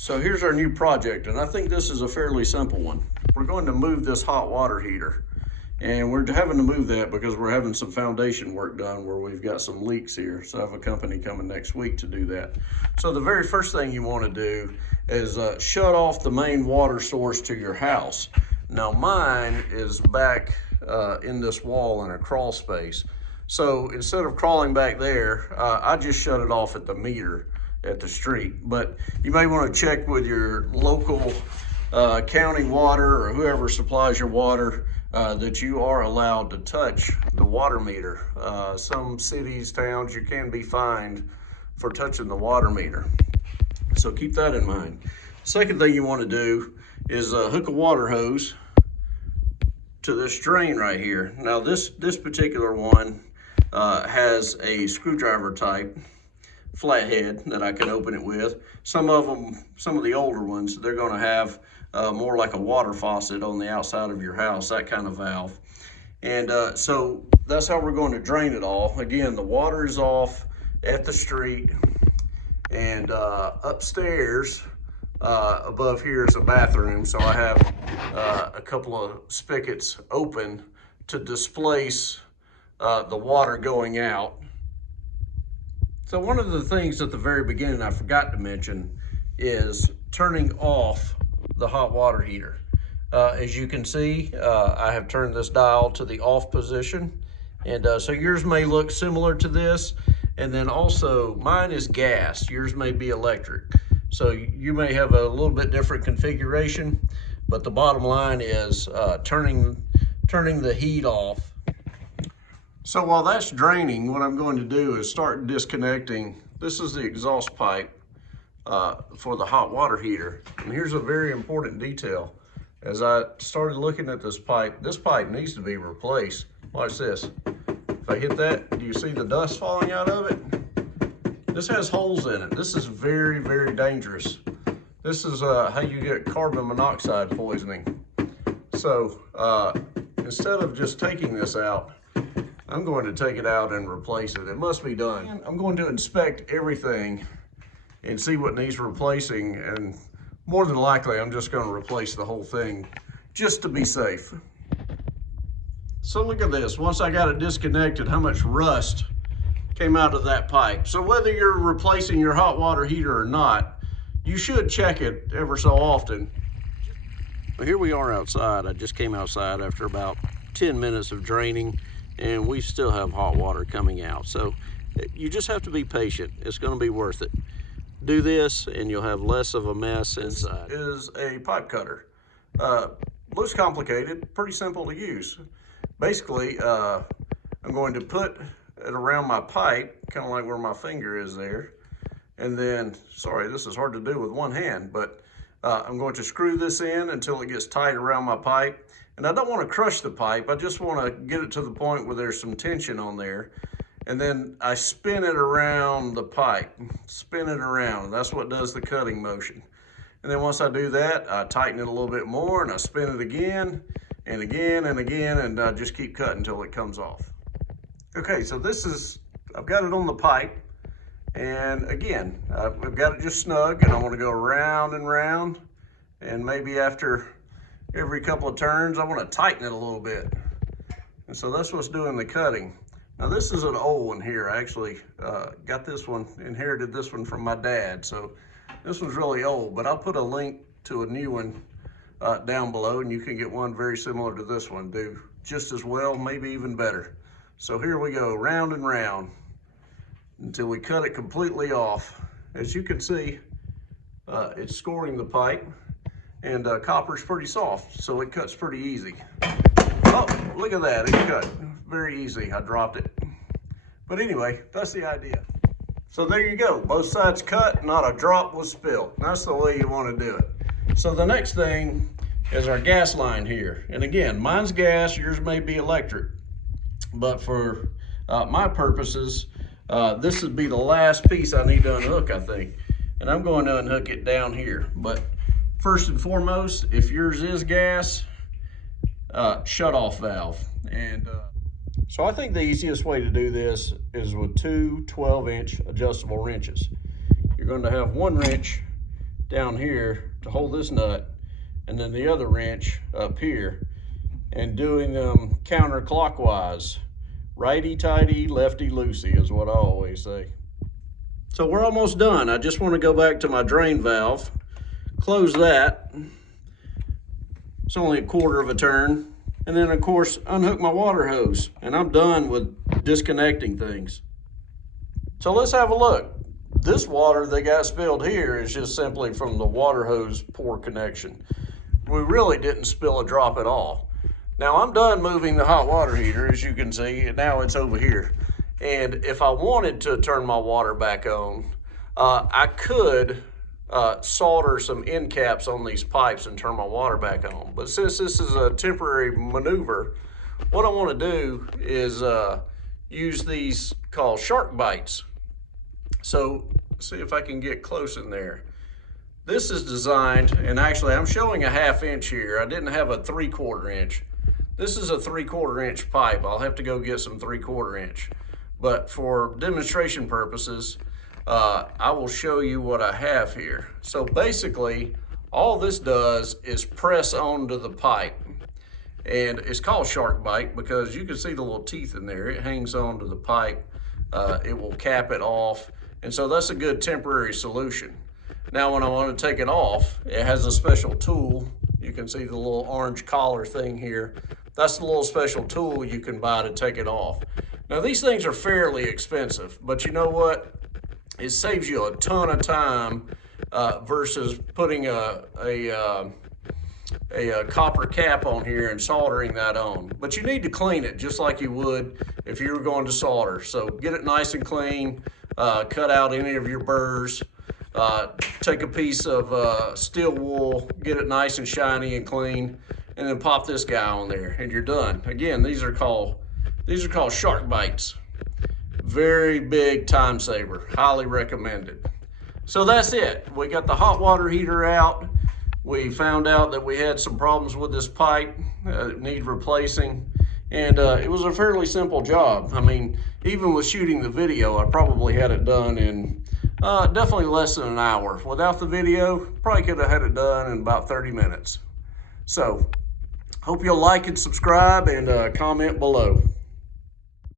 So here's our new project, and I think this is a fairly simple one. We're going to move this hot water heater, and we're having to move that because we're having some foundation work done where we've got some leaks here. So I have a company coming next week to do that. So the very first thing you want to do is shut off the main water source to your house. Now mine is back in this wall in a crawl space. So instead of crawling back there, I just shut it off at the meter at the street. But you may want to check with your local county water or whoever supplies your water that you are allowed to touch the water meter. Some cities, towns, you can be fined for touching the water meter. So keep that in mind. Second thing you want to do is hook a water hose to this drain right here. Now this particular one has a screwdriver type flathead that I can open it with. Some of the older ones, they're going to have more like a water faucet on the outside of your house, that kind of valve. And so that's how we're going to drain it all. Again, the water is off at the street, and upstairs above here is a bathroom, so I have a couple of spigots open to displace the water going out. So one of the things at the very beginning I forgot to mention is turning off the hot water heater. As you can see, I have turned this dial to the off position, and so yours may look similar to this. And then also mine is gas, yours may be electric. So you may have a little bit different configuration, but the bottom line is turning the heat off. So while that's draining, what I'm going to do is start disconnecting. This is the exhaust pipe for the hot water heater. And here's a very important detail. As I started looking at this pipe needs to be replaced. Watch this. If I hit that, do you see the dust falling out of it? This has holes in it. This is very, very dangerous. This is how you get carbon monoxide poisoning. So instead of just taking this out, I'm going to take it out and replace it. It must be done. I'm going to inspect everything and see what needs replacing, and more than likely I'm just going to replace the whole thing just to be safe. So look at this. Once I got it disconnected, how much rust came out of that pipe. So whether you're replacing your hot water heater or not, you should check it ever so often. Well, here we are outside. I just came outside after about 10 minutes of draining, and we still have hot water coming out. So you just have to be patient. It's going to be worth it. Do this and you'll have less of a mess inside. This is a pipe cutter. Looks complicated, pretty simple to use. Basically, I'm going to put it around my pipe, kind of like where my finger is there. And then, sorry, this is hard to do with one hand, but I'm going to screw this in until it gets tight around my pipe. And I don't want to crush the pipe. I just want to get it to the point where there's some tension on there. And then I spin it around the pipe, spin it around. That's what does the cutting motion. And then once I do that, I tighten it a little bit more and I spin it again and again and again, and I just keep cutting until it comes off. Okay, so I've got it on the pipe. And again, I've got it just snug, and I want to go round and round. And maybe after every couple of turns, I want to tighten it a little bit. And so that's what's doing the cutting. Now this is an old one here. I actually got this one, inherited this one from my dad. So this one's really old, but I'll put a link to a new one down below, and you can get one very similar to this one. Do just as well, maybe even better. So here we go, round and round until we cut it completely off. As you can see, it's scoring the pipe, and copper's pretty soft, so it cuts pretty easy. Oh, look at that, it cut very easy. I dropped it. But anyway, that's the idea. So there you go, both sides cut, not a drop was spilled. That's the way you want to do it. So the next thing is our gas line here. And again, mine's gas, yours may be electric. But for my purposes, this would be the last piece I need to unhook, I think. And I'm going to unhook it down here. But first and foremost, if yours is gas, shut off valve. And so I think the easiest way to do this is with two 12-inch adjustable wrenches. You're going to have one wrench down here to hold this nut, and then the other wrench up here, and doing them counterclockwise. Righty-tighty, lefty-loosey is what I always say. So we're almost done. I just want to go back to my drain valve, close that. It's only a quarter of a turn. And then of course, unhook my water hose, and I'm done with disconnecting things. So let's have a look. This water that got spilled here is just simply from the water hose poor connection. We really didn't spill a drop at all. Now I'm done moving the hot water heater, as you can see, and now it's over here. And if I wanted to turn my water back on, I could solder some end caps on these pipes and turn my water back on. But since this is a temporary maneuver, what I want to do is use these called SharkBites. So see if I can get close in there. This is designed, and actually I'm showing a 1/2 inch here. I didn't have a 3/4 inch. This is a 3/4 inch pipe. I'll have to go get some 3/4 inch. But for demonstration purposes, I will show you what I have here. So basically, all this does is press onto the pipe. And it's called SharkBite because you can see the little teeth in there. It hangs onto the pipe. It will cap it off. And so that's a good temporary solution. Now when I want to take it off, it has a special tool. You can see the little orange collar thing here. That's the little special tool you can buy to take it off. Now these things are fairly expensive, but you know what? It saves you a ton of time versus putting a copper cap on here and soldering that on. But you need to clean it just like you would if you were going to solder. So get it nice and clean, cut out any of your burrs, take a piece of steel wool, get it nice and shiny and clean, and then pop this guy on there and you're done. Again, these are called SharkBites. Very big time saver, highly recommended. So that's it. We got the hot water heater out. We found out that we had some problems with this pipe that need replacing. And it was a fairly simple job. I mean, even with shooting the video, I probably had it done in definitely less than an hour. Without the video, probably could have had it done in about 30 minutes. So, hope you'll like and subscribe and comment below.